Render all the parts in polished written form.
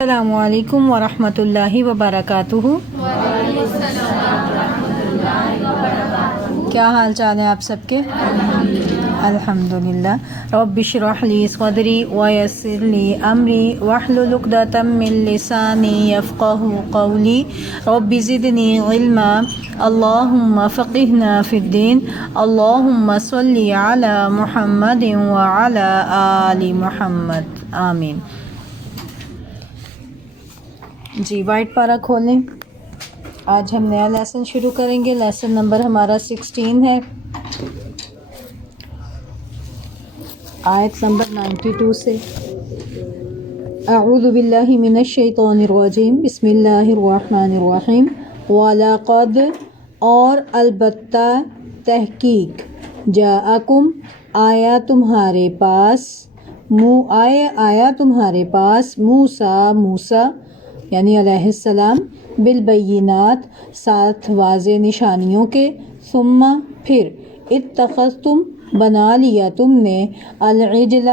السلام علیکم ورحمۃ اللہ وبرکاتہ۔ کیا حال چال ہے آپ سب کے؟ الحمدللہ۔ رب اشرح لی صدری ویسر لی امری واحلل عقدۃ من لسانی یفقہوا قولی رب زدنی علما اللہم فقہنا فی الدین اللہم صلی علی محمد وعلی آل محمد آمین۔ جی وائٹ پارہ کھولیں۔ آج ہم نیا لیسن شروع کریں گے۔ لیسن نمبر ہمارا 16 ہے، آیت نمبر 92 سے۔ اعوذ باللہ من الشیطان الرجیم، بسم اللہ الرحمن الرحیم۔ وَلَقَدْ اور البتہ تحقیق، جاءکم آیا تمہارے پاس، آیا تمہارے پاس موسیٰ یعنی علیہ السلام، بالبینات ساتھ واضح نشانیوں کے، ثم پھر، اتخذتم بنا لیا تم نے، العجل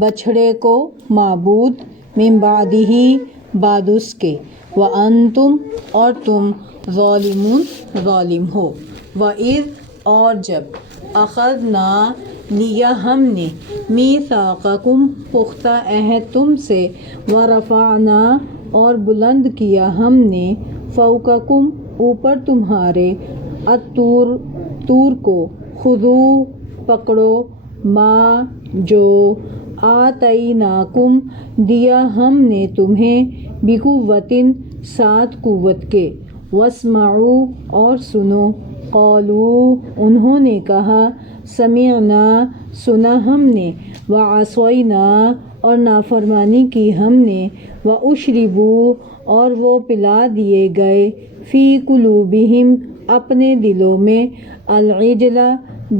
بچھڑے کو معبود، من بعدہ بعد اس کے، وانتم اور تم ظالمون ظالم ہو، وَإِذْ اور جب، اخذنا لیا ہم نے، میثاقکم پختہ عہد تم سے، ورفعنا اور بلند کیا ہم نے، فوقکم اوپر تمہارے، طور کو، خذوا پکڑو، ما جو، آتیناکم دیا ہم نے تمہیں، بقوۃ ساتھ قوت کے، واسمعوا اور سنو، قالوا انہوں نے کہا، سمعنا سنا ہم نے، وعصینا اور نافرمانی کی ہم نے، واشربوا اور وہ پلا دیے گئے، فی قلوبہم اپنے دلوں میں، العجل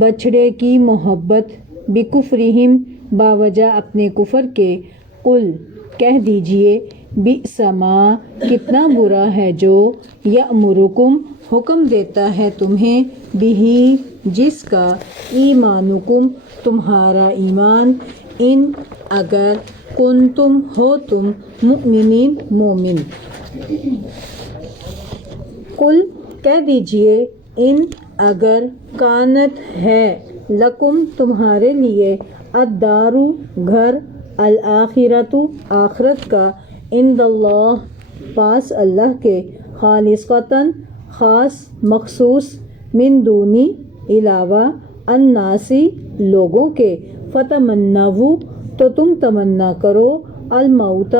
بچھڑے کی محبت، بکفرہم باوجہ اپنے کفر کے، قل کہہ دیجئے، بئس ما کتنا برا ہے جو، یأمرکم حکم دیتا ہے تمہیں، بہ جس کا، ایمانکم تمہارا ایمان، ان اگر، کنتم ہو تم، مؤمنین مومن۔ قل کہہ دیجئے، ان اگر، کانت ہے، لکم تمہارے لیے، الدار گھر، الآخرۃ آخرت کا، عند اللہ پاس اللہ کے، خالصۃً خاص مخصوص، من دونی علاوہ، الناس لوگوں کے، فتمنوا تو تم تمنا کرو، الموت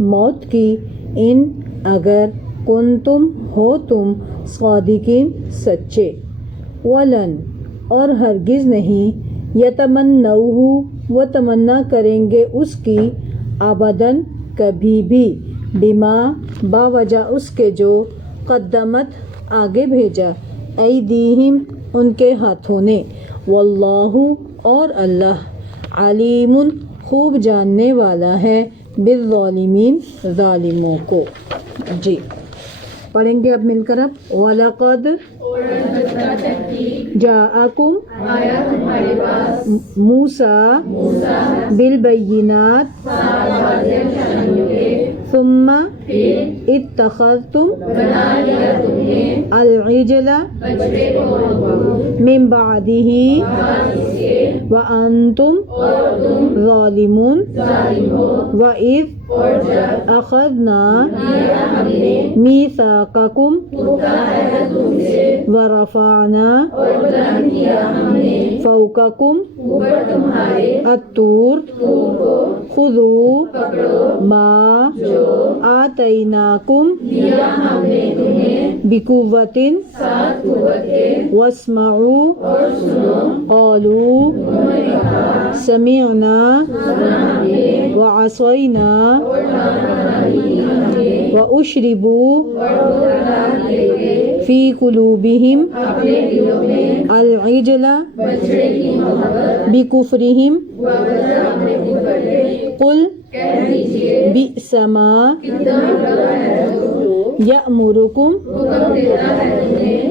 موت کی، ان اگر، کنتم ہو تم، صادقین سچے، ولن اور ہرگز نہیں، یتمنوہ وہ تمنا کریں گے اس کی، ابداً کبھی بھی، بما باوجہ اس کے جو، قدمت آگے بھیجا، ایدیہم ان کے ہاتھوں نے، واللہ اور اللہ، علیم خوب جاننے والا ہے، بالظالمین ظالموں کو۔ جی پڑھیں گے اب مل کر اب، وَلَقَدْ جَاءَکُمْ موسیٰ بالبینات ثم اتخذتم العجل من بعدہ وانتم ظالمون، وَإِذْ اخذنا میثاقکم ورفعنا فوقکم الطور خذوا ما آتیناکم بقوۃ واسمعوا قالوا سمعنا وعصینا واشربوا فی قلوبہم العجل بکفرہم، قل بئس ما یأمرکم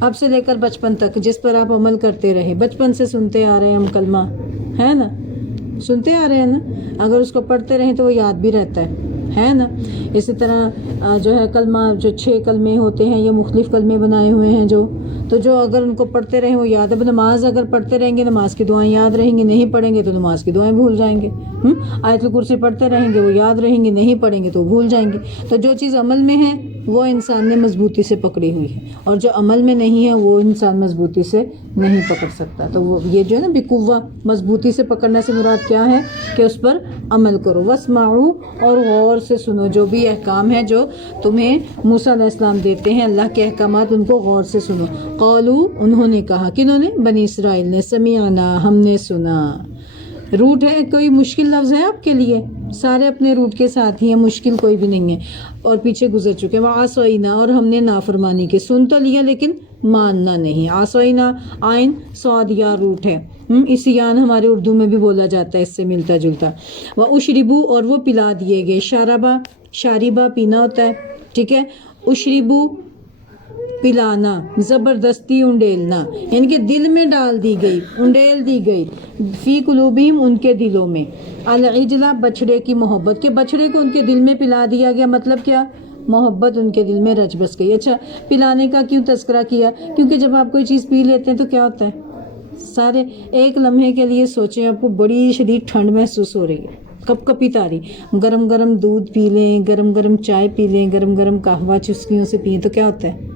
اب سے لے کر بچپن تک جس پر آپ عمل کرتے رہے، بچپن سے سنتے آ رہے ہیں ہم کلمہ، ہے نا، سنتے آ رہے ہیں نا، اگر اس کو پڑھتے رہیں تو وہ یاد بھی رہتا ہے نا۔ اسی طرح جو ہے کلمہ، جو 6 کلمے ہوتے ہیں یہ مختلف کلمے بنائے ہوئے ہیں جو اگر ان کو پڑھتے رہیں وہ یاد ہے۔ نماز اگر پڑھتے رہیں گے نماز کی دعائیں یاد رہیں گی، نہیں پڑھیں گے تو نماز کی دعائیں بھول جائیں گے۔ آیت الکرسی پڑھتے رہیں گے وہ یاد رہیں گی، نہیں پڑھیں گے تو بھول جائیں گے۔ تو جو چیز عمل میں ہے وہ انسان نے مضبوطی سے پکڑی ہوئی ہے، اور جو عمل میں نہیں ہے وہ انسان مضبوطی سے نہیں پکڑ سکتا۔ تو وہ یہ جو ہے نا بقوہ، مضبوطی سے پکڑنے سے مراد کیا ہے کہ اس پر عمل کرو۔ واسمعوا، اور غور سے سنو، جو بھی احکام ہے جو تمہیں موسیٰ علیہ السلام دیتے ہیں اللہ کے احکامات، ان کو غور سے سنو۔ قالوا، انہوں نے کہا، کنہوں نے؟ بنی اسرائیل نے، سمعنا، ہم نے سنا۔ روٹ ہے، کوئی مشکل لفظ ہے آپ کے لیے؟ سارے اپنے روٹ کے ساتھ ہی ہیں، مشکل کوئی بھی نہیں ہے، اور پیچھے گزر چکے۔ وعصینا، اور ہم نے نافرمانی کی، سن تو لیا لیکن ماننا نہیں۔ عصینا عین صاد یا روٹ ہے، عصیان ہمارے اردو میں بھی بولا جاتا ہے، اس سے ملتا جلتا۔ واشربوا، اور وہ پلا دیے گئے۔ شاربہ پینا ہوتا ہے، ٹھیک ہے۔ اشربوا پلانا، زبردستی انڈیلنا، یعنی کہ دل میں ڈال دی گئی، انڈیل دی گئی۔ فی قلوبہم، ان کے دلوں میں۔ العجلہ، بچھڑے کی محبت، کہ بچھڑے کو ان کے دل میں پلا دیا گیا، مطلب کیا؟ محبت ان کے دل میں رچ بس گئی۔ اچھا، پلانے کا کیوں تذکرہ کیا؟ کیونکہ جب آپ کوئی چیز پی لیتے ہیں تو کیا ہوتا ہے، سارے ایک لمحے کے لیے سوچیں آپ کو بڑی شدید ٹھنڈ محسوس ہو رہی ہے، کپ کپی تاری، گرم گرم دودھ پی لیں، گرم گرم چائے پی لیں، گرم گرم قہوہ چسکیوں سے پئیں تو کیا ہوتا ہے،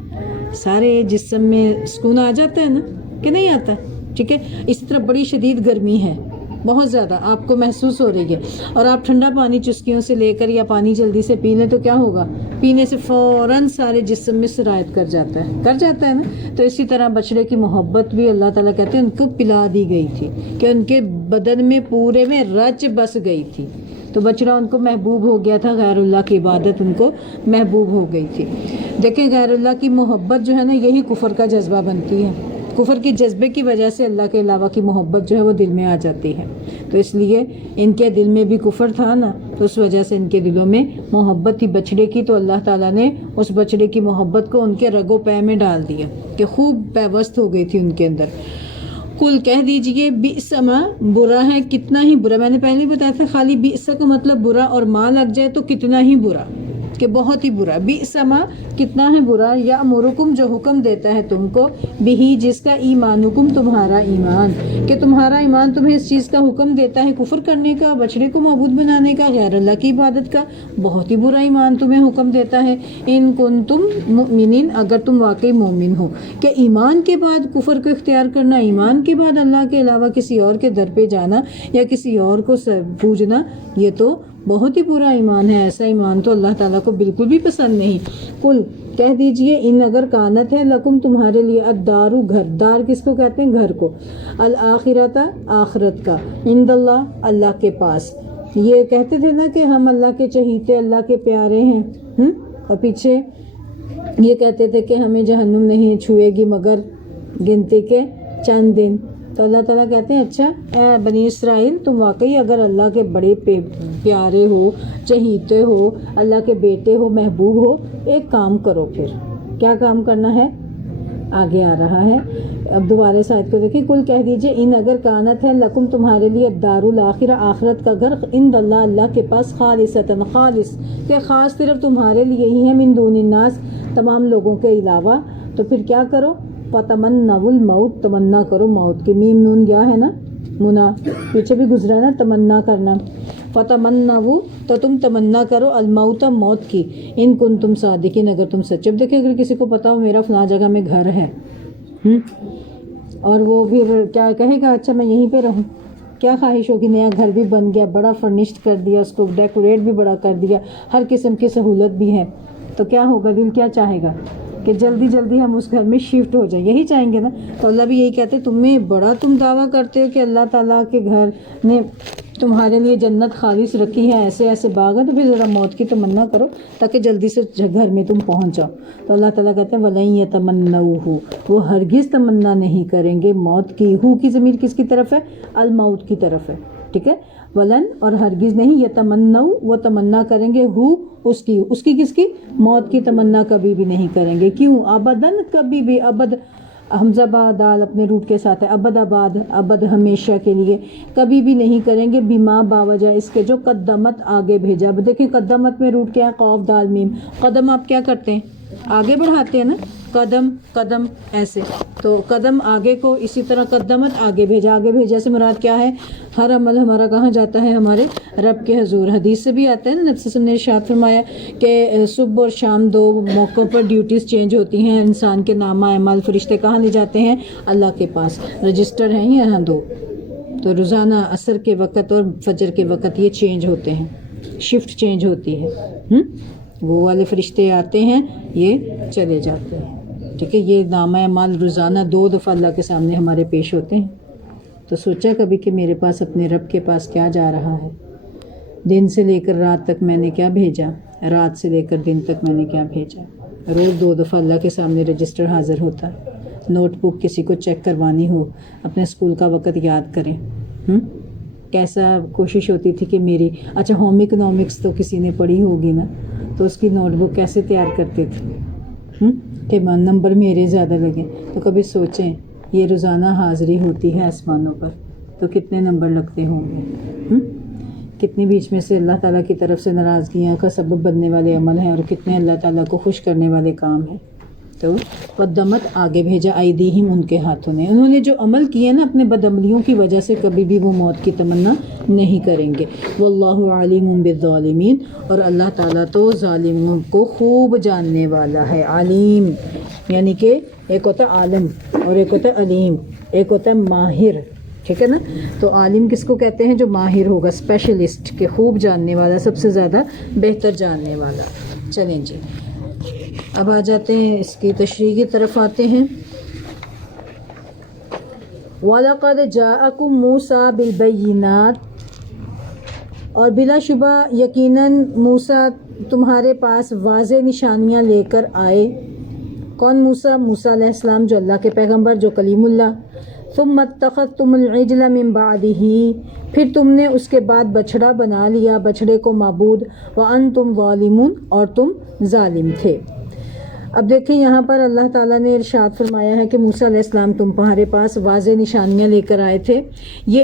سارے جسم میں سکون آ جاتا ہے نا، کہ نہیں آتا؟ ٹھیک ہے، اس طرح بڑی شدید گرمی ہے، بہت زیادہ آپ کو محسوس ہو رہی ہے، اور آپ ٹھنڈا پانی چسکیوں سے لے کر یا پانی جلدی سے پی لیں تو کیا ہوگا، پینے سے فوراً سارے جسم میں سرایت کر جاتا ہے نا۔ تو اسی طرح بچڑے کی محبت بھی اللہ تعالیٰ کہتے ہیں ان کو پلا دی گئی تھی، کہ ان کے بدن میں پورے میں رچ بس گئی تھی، تو بچڑا ان کو محبوب ہو گیا تھا، غیر اللہ کی عبادت ان کو محبوب ہو گئی تھی۔ دیکھیں غیر اللہ کی محبت جو ہے نا، یہی کفر کا جذبہ بنتی ہے، کفر کے جذبے کی وجہ سے اللہ کے علاوہ کی محبت جو ہے وہ دل میں آ جاتی ہے۔ تو اس لیے ان کے دل میں بھی کفر تھا نا، تو اس وجہ سے ان کے دلوں میں محبت تھی بچڑے کی، تو اللہ تعالیٰ نے اس بچڑے کی محبت کو ان کے رگ و پے میں ڈال دیا، کہ خوب پیوست ہو گئی تھی ان کے اندر۔ کل کہہ دیجئے، بئس ما، برا ہے، کتنا ہی برا۔ میں نے پہلے بتایا تھا خالی بئس کا مطلب برا، اور ما لگ جائے تو کتنا ہی برا، کہ بہت ہی برا۔ بئس ما، کتنا ہے برا، یأمرکم، جو حکم دیتا ہے تم کو، بہی، جس کا، ایمانکم، تمہارا ایمان، کہ تمہارا ایمان تمہیں اس چیز کا حکم دیتا ہے کفر کرنے کا، بچڑے کو معبود بنانے کا، غیر اللہ کی عبادت کا، بہت ہی برا ایمان تمہیں حکم دیتا ہے۔ ان کنتم مؤمنین، اگر تم واقعی مومن ہو، کہ ایمان کے بعد کفر کو اختیار کرنا، ایمان کے بعد اللہ کے علاوہ کسی اور کے در پہ جانا یا کسی اور کو پوجنا، یہ تو بہت ہی برا ایمان ہے، ایسا ایمان تو اللہ تعالیٰ کو بالکل بھی پسند نہیں۔ کل کہہ دیجئے، ان اگر کانت ہے، لکم، تمہارے لیے، الدارو، گھر، دار کس کو کہتے ہیں؟ گھر کو، الآخرۃ، آخرت کا، عند اللہ، اللہ کے پاس۔ یہ کہتے تھے نا کہ ہم اللہ کے چہیتے، اللہ کے پیارے ہیں، اور پیچھے یہ کہتے تھے کہ ہمیں جہنم نہیں چھوئے گی مگر گنتی کے چند دن۔ تو اللہ تعالیٰ کہتے ہیں اچھا اے بنی اسرائیل، تم واقعی اگر اللہ کے بڑے پیارے ہو، چہیتے ہو، اللہ کے بیٹے ہو، محبوب ہو، ایک کام کرو۔ پھر کیا کام کرنا ہے؟ آگے آ رہا ہے، اب دوبارہ سے آیت کو دیکھیں۔ کل کہہ دیجئے، ان اگر کانت ہے، لکم، تمہارے لیے، الدار الاخرہ، آخرت کا گھر، عند اللہ، اللہ کے پاس، خالصۃ، خالص، کہ خاص صرف تمہارے لیے ہی ہے، من دون الناس، تمام لوگوں کے علاوہ، تو پھر کیا کرو؟ فتمنوا الموت، تمنا کرو موت کی، میم نون یا ہے نا منا، پیچھے بھی گزرا نا تمنا کرنا۔ فتمنوا، تو تم تمنا کرو، الموت، موت کی، ان کنتم صادقین، اگر تم سچے۔ اب دیکھیں اگر کسی کو پتا ہو میرا فلاں جگہ میں گھر ہے، اور وہ پھر کیا کہے گا، اچھا میں یہیں پہ رہوں، کیا خواہش ہوگی؟ نیا گھر بھی بن گیا، بڑا فرنشڈ کر دیا، اس کو ڈیکوریٹ بھی بڑا کر دیا، ہر قسم کی سہولت بھی ہے، تو کیا ہوگا؟ دل کیا چاہے گا کہ جلدی جلدی ہم اس گھر میں شفٹ ہو جائیں، یہی چاہیں گے نا۔ تو اللہ بھی یہی کہتے ہیں، تمہیں بڑا تم دعویٰ کرتے ہو کہ اللہ تعالیٰ کے گھر نے تمہارے لیے جنت خالص رکھی ہے، ایسے ایسے باغ ہیں، تو پھر ذرا موت کی تمنا کرو تاکہ جلدی سے گھر میں تم پہنچ جاؤ۔ تو اللہ تعالیٰ کہتے ہیں وَلَن يَتَمَنَّوْهُ، وہ ہرگز تمنا نہیں کریں گے موت کی۔ ہو کی ضمیر کس کی طرف ہے؟ الموت کی طرف ہے، ٹھیک ہے. ولن اور ہرگز نہیں، یتمنو وہ تمنا کریں گے، ہو اس کی کس کی، موت کی تمنا کبھی بھی نہیں کریں گے. کیوں؟ ابدن کبھی بھی، ابد حمزہ با دال اپنے روٹ کے ساتھ ہے، ابد آباد، ابد ہمیشہ کے لیے کبھی بھی نہیں کریں گے. بما باوجہ اس کے جو قدمت آگے بھیجا. اب دیکھیں قدمت میں روٹ کیا ہے، قاف دال میم. قدم آپ کیا کرتے ہیں، آگے بڑھاتے ہیں نا، قدم قدم ایسے، تو قدم آگے کو اسی طرح قدمت آگے بھیجا. آگے بھیجا سے مراد کیا ہے، ہر عمل ہمارا کہاں جاتا ہے، ہمارے رب کے حضور. حدیث سے بھی آتا ہے نا، نبی صلی اللہ علیہ وسلم نے ارشاد فرمایا کہ صبح اور شام 2 موقعوں پر ڈیوٹیز چینج ہوتی ہیں. انسان کے نامہ اعمال فرشتے کہاں لے جاتے ہیں، اللہ کے پاس. رجسٹر ہیں یہاں 2، تو روزانہ عصر کے وقت اور فجر کے وقت یہ چینج ہوتے ہیں، شفٹ چینج ہوتی ہے. وہ والے فرشتے آتے ہیں، یہ چلے جاتے ہیں. ٹھیک ہے، یہ نامہ اعمال روزانہ 2 دفعہ اللہ کے سامنے ہمارے پیش ہوتے ہیں. تو سوچا کبھی کہ میرے پاس اپنے رب کے پاس کیا جا رہا ہے، دن سے لے کر رات تک میں نے کیا بھیجا، رات سے لے کر دن تک میں نے کیا بھیجا. روز 2 دفعہ اللہ کے سامنے رجسٹر حاضر ہوتا ہے. نوٹ بک کسی کو چیک کروانی ہو، اپنے اسکول کا وقت یاد کریں. کیسا کوشش ہوتی تھی کہ میری، اچھا ہوم اکنامکس تو کسی نے پڑھی ہوگی نا، تو اس کی نوٹ بک کیسے تیار کرتے تھے کہ نمبر میرے زیادہ لگیں. تو کبھی سوچیں یہ روزانہ حاضری ہوتی ہے آسمانوں پر، تو کتنے نمبر لگتے ہوں گے. کتنے بیچ میں سے اللہ تعالیٰ کی طرف سے ناراضگیاں کا سبب بننے والے عمل ہیں، اور کتنے اللہ تعالیٰ کو خوش کرنے والے کام ہیں. تو قدمت آگے بھیجا، ایدیہم ان کے ہاتھوں نے، انہوں نے جو عمل کیا نا اپنے بدعملیوں کی وجہ سے، کبھی بھی وہ موت کی تمنا نہیں کریں گے. واللہ علیم بالظالمین، اور اللہ تعالیٰ تو ظالموں کو خوب جاننے والا ہے. علیم یعنی کہ ایک ہوتا ہے عالم اور ایک ہوتا ہے علیم، ایک ہوتا ہے ماہر. ٹھیک ہے نا، تو عالم کس کو کہتے ہیں، جو ماہر ہوگا، اسپیشلسٹ، کہ خوب جاننے والا، سب سے زیادہ بہتر جاننے والا. چلیں جی اب آ جاتے ہیں اس کی تشریح کی طرف آتے ہیں. وَلَقَدْ جَاءَكُم مُوسَىٰ بِالْبَيِّنَاتِ، اور بلا شبہ یقیناً موسیٰ تمہارے پاس واضح نشانیاں لے کر آئے. کون موسیٰ؟ موسیٰ علیہ السلام جو اللہ کے پیغمبر، جو کلیم اللہ. ثم اتخذتم العجل من بعدہ، پھر تم نے اس کے بعد بچھڑا بنا لیا، بچھڑے کو معبود. وانتم ظالمون، اور تم ظالم تھے. اب دیکھیں یہاں پر اللہ تعالیٰ نے ارشاد فرمایا ہے کہ موسیٰ علیہ السلام تمہارے پاس واضح نشانیاں لے کر آئے تھے. یہ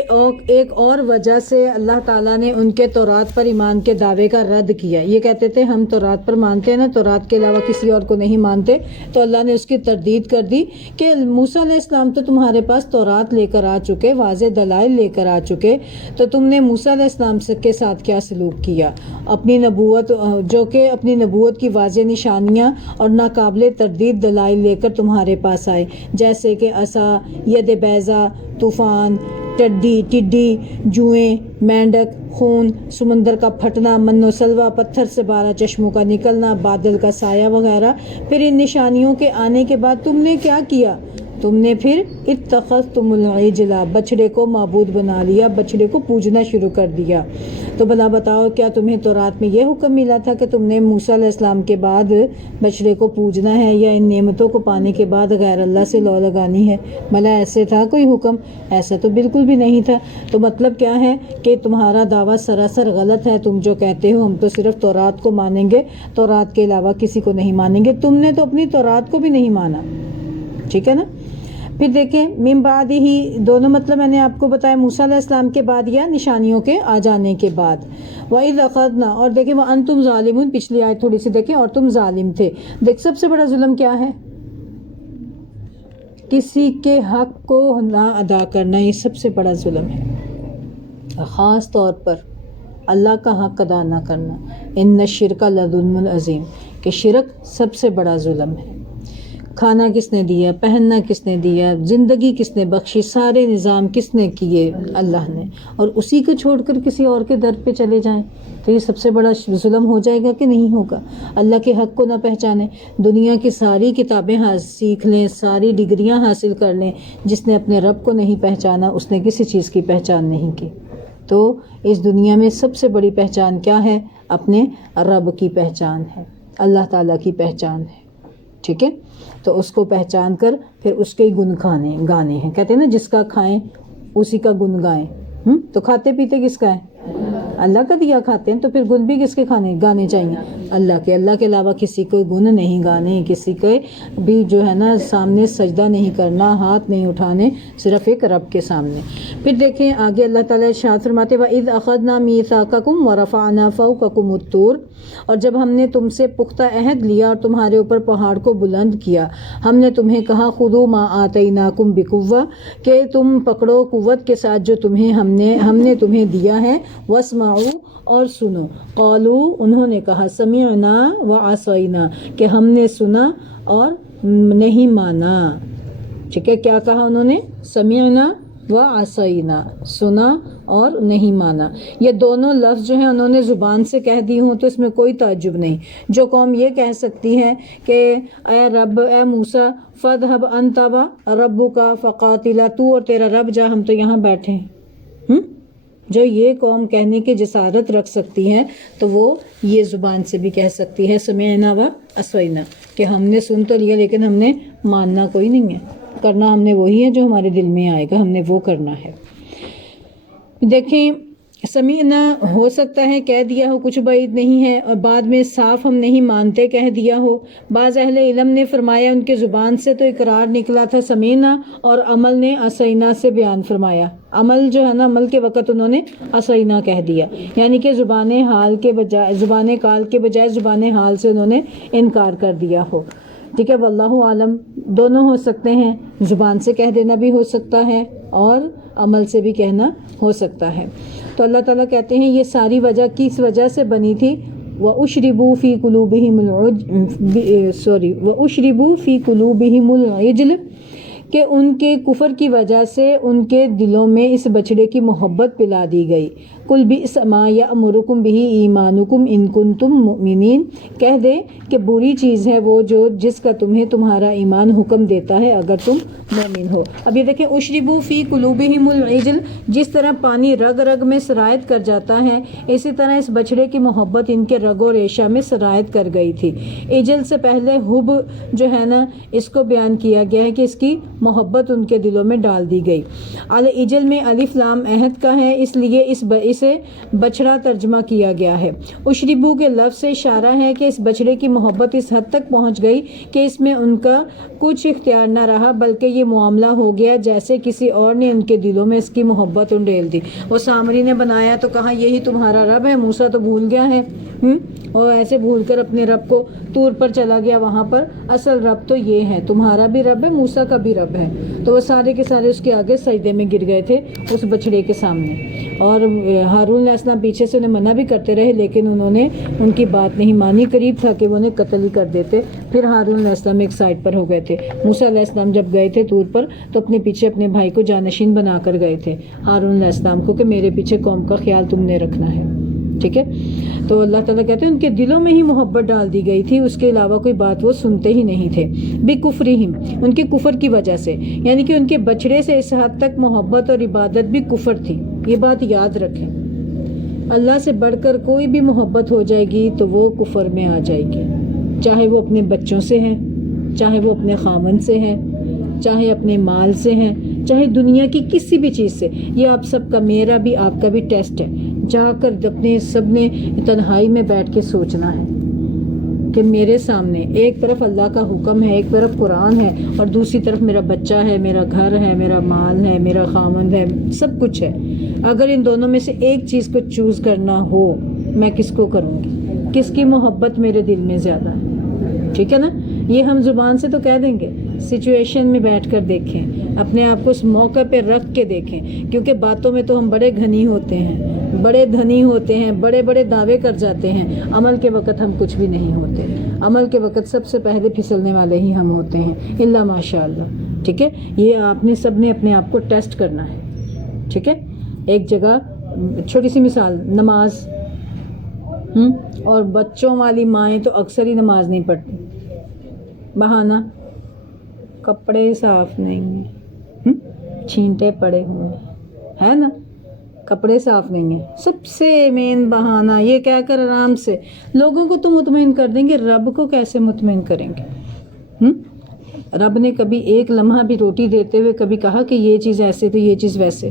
ایک اور وجہ سے اللہ تعالیٰ نے ان کے تورات پر ایمان کے دعوے کا رد کیا. یہ کہتے تھے ہم تورات پر مانتے ہیں نا، تورات کے علاوہ کسی اور کو نہیں مانتے. تو اللہ نے اس کی تردید کر دی کہ موسیٰ علیہ السلام تو تمہارے پاس تورات لے کر آ چکے، واضح دلائل لے کر آ چکے، تو تم نے موسیٰ علیہ السلام کے ساتھ کیا سلوک کیا؟ اپنی نبوت، جو کہ اپنی نبوت کی واضح نشانیاں اور قابل تردید دلائل لے کر تمہارے پاس آئے، جیسے کہ عصا، ید بیضا، طوفان، ٹڈی، جوئیں، مینڈک، خون، سمندر کا پھٹنا، من و سلوہ، پتھر سے 12 چشموں کا نکلنا، بادل کا سایہ وغیرہ. پھر ان نشانیوں کے آنے کے بعد تم نے کیا کیا؟ تم نے پھر اتخذتم العجل، بچھڑے کو معبود بنا لیا، بچھڑے کو پوجنا شروع کر دیا. تو بھلا بتاؤ کیا تمہیں تورات میں یہ حکم ملا تھا کہ تم نے موسیٰ علیہ السلام کے بعد بچھڑے کو پوجنا ہے، یا ان نعمتوں کو پانے کے بعد غیر اللہ سے لو لگانی ہے؟ بھلا ایسے تھا کوئی حکم؟ ایسا تو بالکل بھی نہیں تھا. تو مطلب کیا ہے کہ تمہارا دعویٰ سراسر غلط ہے. تم جو کہتے ہو ہم تو صرف تورات کو مانیں گے، تورات کے علاوہ کسی کو نہیں مانیں گے، تم نے تو اپنی تورات کو بھی نہیں مانا. ٹھیک ہے نا. پھر دیکھیں من بعد ہی، دونوں مطلب میں نے آپ کو بتایا، موسیٰ علیہ السلام کے بعد یا نشانیوں کے آ جانے کے بعد. وَإِذْ أَخَذْنَا، اور دیکھیں وَأَنْتُمْ ظَالِمُونَ، پچھلی آیت تھوڑی سی دیکھیں، اور تم ظالم تھے. دیکھ سب سے بڑا ظلم کیا ہے؟ کسی کے حق کو نہ ادا کرنا، یہ سب سے بڑا ظلم ہے. خاص طور پر اللہ کا حق ادا نہ کرنا. إِنَّ الشِّرْكَ لَظُلْمٌ عَظِيمٌ، کہ شرک سب سے بڑا ظلم ہے. کھانا کس نے دیا، پہننا کس نے دیا، زندگی کس نے بخشی، سارے نظام کس نے کیے؟ اللہ نے. اور اسی کو چھوڑ کر کسی اور کے در پہ چلے جائیں تو یہ سب سے بڑا ظلم ہو جائے گا کہ نہیں ہوگا؟ اللہ کے حق کو نہ پہچانیں، دنیا کی ساری کتابیں سیکھ لیں، ساری ڈگریاں حاصل کر لیں، جس نے اپنے رب کو نہیں پہچانا اس نے کسی چیز کی پہچان نہیں کی. تو اس دنیا میں سب سے بڑی پہچان کیا ہے؟ اپنے رب کی پہچان ہے، اللہ تعالیٰ کی پہچان ہے. ٹھیک ہے، تو اس کو پہچان کر پھر اس کے گن گانے ہیں. کہتے ہیں نا جس کا کھائیں اسی کا گن گائیں. تو کھاتے پیتے کس کا ہے؟ اللہ کا دیا کھاتے ہیں، تو پھر گن بھی کس کے گانے چاہیے؟ اللہ کے علاوہ کسی کو گن نہیں گانے، کسی کے بھی جو ہے نا سامنے سجدہ نہیں کرنا، ہاتھ نہیں اٹھانے، صرف ایک رب کے سامنے۔ پھر دیکھیں آگے اللہ تعالیٰ ارشاد فرماتے وَإِذْ أَخَذْنَا مِيثَاقَكُمْ وَرَفَعْنَا فَوْقَكُمُ الطُّورَ، اور جب ہم نے تم سے پختہ عہد لیا اور تمہارے اوپر پہاڑ کو بلند کیا، ہم نے تمہیں کہا خُذُوا مَا آتَيْنَاكُمْ بِقُوَّةٍ، کہ تم پکڑو قوت کے ساتھ جو ہم نے تمہیں دیا ہے، وَاسْمَعُوا، اور سنو، قالوا، انہوں نے کہا سمعنا وعصینا، کہ ہم نے سنا اور نہیں مانا۔ ٹھیک ہے، کیا کہا انہوں نے؟ سمعنا وعصینا، سنا اور نہیں مانا۔ یہ دونوں لفظ جو ہیں انہوں نے زبان سے کہہ دی ہوں تو اس میں کوئی تعجب نہیں۔ جو قوم یہ کہہ سکتی ہے کہ اے رب، اے موسیٰ، فَاذْهَبْ أَنْتَ وَرَبُّكَ فَقَاتِلَا، تو اور تیرا رب جا، ہم تو یہاں بیٹھے ہیں۔ جو یہ قوم کہنے کی جسارت رکھ سکتی ہے تو وہ یہ زبان سے بھی کہہ سکتی ہے سمعنا و عصینا، کہ ہم نے سن تو لیا لیکن ہم نے ماننا کوئی نہیں ہے، کرنا ہم نے وہی ہے جو ہمارے دل میں آئے گا، ہم نے وہ کرنا ہے۔ دیکھیں سمعنا ہو سکتا ہے کہہ دیا ہو، کچھ بعید نہیں ہے، اور بعد میں صاف ہم نہیں مانتے کہہ دیا ہو۔ بعض اہل علم نے فرمایا ان کے زبان سے تو اقرار نکلا تھا سمعنا، اور عمل نے عصینا سے بیان فرمایا۔ عمل جو ہے نا، عمل کے وقت انہوں نے عصینا کہہ دیا، یعنی کہ زبان کال کے بجائے زبان حال سے انہوں نے انکار کر دیا ہو۔ ٹھیک ہے، واللہ عالم، دونوں ہو سکتے ہیں، زبان سے کہہ دینا بھی ہو سکتا ہے اور عمل سے بھی کہنا ہو سکتا ہے۔ تو اللہ تعالیٰ کہتے ہیں یہ ساری وجہ کس وجہ سے بنی تھی؟ وَأُشْرِبُوا فِي قُلُوبِهِمُ الْعِجْلَ، کہ ان کے کفر کی وجہ سے ان کے دلوں میں اس بچڑے کی محبت پلا دی گئی۔ قُلْ بِئْسَ مَا يَأْمُرُكُمْ بِهِ إِيمَانُكُمْ إِن كُنتُم مُؤْمِنِينَ، کہہ دے کہ بری چیز ہے وہ جس کا تمہیں تمہارا ایمان حکم دیتا ہے اگر تم مومن ہو۔ اب یہ دیکھیں اُشْرِبُوا فِي قُلُوبِهِمُ الْعِجْلَ، جس طرح پانی رگ رگ میں سرایت کر جاتا ہے، اسی طرح اس بچڑے کی محبت ان کے رگ و ریشہ میں سرایت کر گئی تھی۔ عجل سے پہلے حب جو ہے نا، اس کو بیان کیا گیا ہے کہ اس کی محبت ان کے دلوں میں ڈال دی گئی۔ العجل میں الف لام عہد کا ہے، اس لیے اسے بچڑا ترجمہ کیا گیا ہے۔ اشربو کے لفظ سے اشارہ ہے کہ اس بچڑے کی محبت اس حد تک پہنچ گئی کہ اس میں ان کا کچھ اختیار نہ رہا، بلکہ یہ معاملہ ہو گیا جیسے کسی اور نے ان کے دلوں میں اس کی محبت انڈیل دی۔ وہ سامری نے بنایا تو کہا یہی تمہارا رب ہے، موسیٰ تو بھول گیا ہے، اور ایسے بھول کر اپنے رب کو طور پر چلا گیا، وہاں پر اصل رب تو یہ ہے، تمہارا بھی رب ہے، موسیٰ کا بھی رب ہے۔ تو وہ سارے کے سارے اس کے آگے سجدے میں گر گئے تھے اس بچڑے کے سامنے، اور ہارون علیہ السلام پیچھے سے انہیں منع بھی کرتے رہے لیکن انہوں نے ان کی بات نہیں مانی، قریب تھا کہ وہ انہیں قتل ہی کر دیتے۔ پھر ہارون علیہ السلام ایک سائڈ پر ہو گئے تھے۔ موسیٰ علیہ السلام جب گئے تھے طور پر تو اپنے پیچھے اپنے بھائی کو جانشین بنا کر گئے تھے، ہارون علیہ السلام کو، کہ میرے پیچھے قوم کا خیال تم نے رکھنا ہے۔ ٹھیک ہے، تو اللہ تعالیٰ کہتے ہیں ان کے دلوں میں ہی محبت ڈال دی گئی تھی، اس کے علاوہ کوئی بات وہ سنتے ہی نہیں تھے۔ بِکُفْرِہِم، ان کے کفر کی وجہ سے، یعنی کہ ان کے بچڑے سے اس حد تک محبت اور عبادت بھی کفر تھی۔ یہ بات یاد رکھیں، اللہ سے بڑھ کر کوئی بھی محبت ہو جائے گی تو وہ کفر میں آ جائے گی، چاہے وہ اپنے بچوں سے ہے، چاہے وہ اپنے خامن سے ہے، چاہے اپنے مال سے ہے، چاہے دنیا کی کسی بھی چیز سے۔ یہ آپ سب کا، میرا بھی، آپ کا بھی ٹیسٹ ہے، جا کر اپنے سب نے تنہائی میں بیٹھ کے سوچنا ہے کہ میرے سامنے ایک طرف اللہ کا حکم ہے، ایک طرف قرآن ہے، اور دوسری طرف میرا بچہ ہے، میرا گھر ہے، میرا مال ہے، میرا خامند ہے، سب کچھ ہے۔ اگر ان دونوں میں سے ایک چیز کو چوز کرنا ہو، میں کس کو کروں گی؟ کس کی محبت میرے دل میں زیادہ ہے؟ ٹھیک ہے نا، یہ ہم زبان سے تو کہہ دیں گے، سچویشن میں بیٹھ کر دیکھیں، اپنے آپ کو اس موقع پہ رکھ کے دیکھیں، کیونکہ باتوں میں تو ہم بڑے گھنی ہوتے ہیں، بڑے دھنی ہوتے ہیں، بڑے بڑے دعوے کر جاتے ہیں، عمل کے وقت ہم کچھ بھی نہیں ہوتے، عمل کے وقت سب سے پہلے پھسلنے والے ہی ہم ہوتے ہیں، الا ماشاء اللہ۔ ٹھیک ہے، یہ آپ نے سب نے اپنے آپ کو ٹیسٹ کرنا ہے۔ ٹھیک ہے، ایک جگہ چھوٹی سی مثال، نماز، اور بچوں والی مائیں تو اکثر ہی نماز نہیں پڑھتی، بہانہ کپڑے صاف نہیں ہیں، چھینٹے پڑے ہوئے ہیں نا، کپڑے صاف نہیں ہیں، سب سے مین بہانہ یہ کہہ کر آرام سے لوگوں کو تو مطمئن کر دیں گے، رب کو کیسے مطمئن کریں گے؟ رب نے کبھی ایک لمحہ بھی روٹی دیتے ہوئے کبھی کہا کہ یہ چیز ایسے تو یہ چیز ویسے؟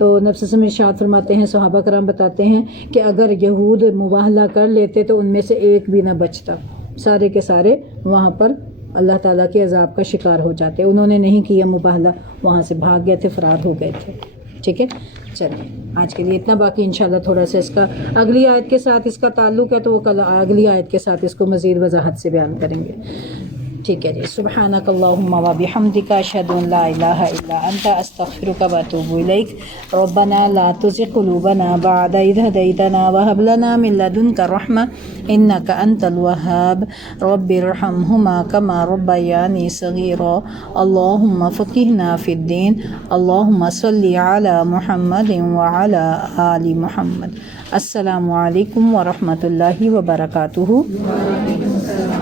تو نبی صلی اللہ علیہ وسلم ارشاد فرماتے ہیں، صحابہ کرام بتاتے ہیں کہ اگر یہود مباہلہ کر لیتے تو ان میں سے ایک بھی نہ بچتا، سارے کے سارے وہاں پر اللہ تعالیٰ کے عذاب کا شکار ہو جاتے. انہوں نے نہیں کیا مباہلہ، وہاں سے بھاگ گئے تھے، فرار ہو گئے تھے. ٹھیک ہے، چلیے آج کے لیے اتنا. باقی انشاءاللہ تھوڑا سا اس کا اگلی آیت کے ساتھ اس کا تعلق ہے تو وہ کل اگلی آیت کے ساتھ اس کو مزید وضاحت سے بیان کریں گے. ٹھیک ہے جی. سبحانک اللہم و بحمدک، اشہد ان لا الہ الا انت، استغفرک و اتوب الیک. ربنا لا تزغ قلوبنا بعد اذ ہدیتنا وہب لنا من لدنک رحمہ انک انت الوہاب. رب ارحمہما کما ربیانی صغیرا. اللہم فقہنا فی الدین. اللہم صلی علی محمد وعلی آل محمد. السلام علیکم ورحمۃ اللہ وبرکاتہ.